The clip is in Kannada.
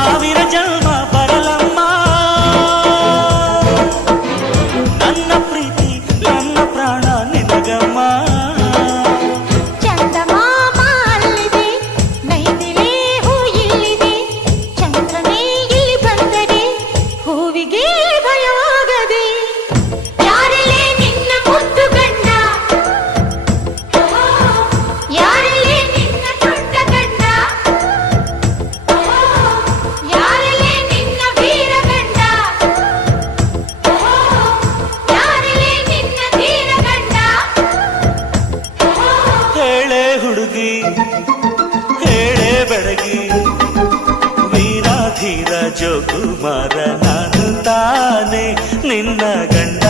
ಸಾವಿರ ಜನ್ಮ ಬರಲಮ್ಮ ನನ್ನ ಪ್ರೀತಿ ನನ್ನ ಪ್ರಾಣ ನಿನಗಮ್ಮ ಹುಡುಗಿ ಹೇಳೆ ಬೆಳಗಿ ವೀರಾಧೀರ ಜೋಕುಮಾರ ನಾನು ತಾನೆ ನಿನ್ನ ಗಂಡ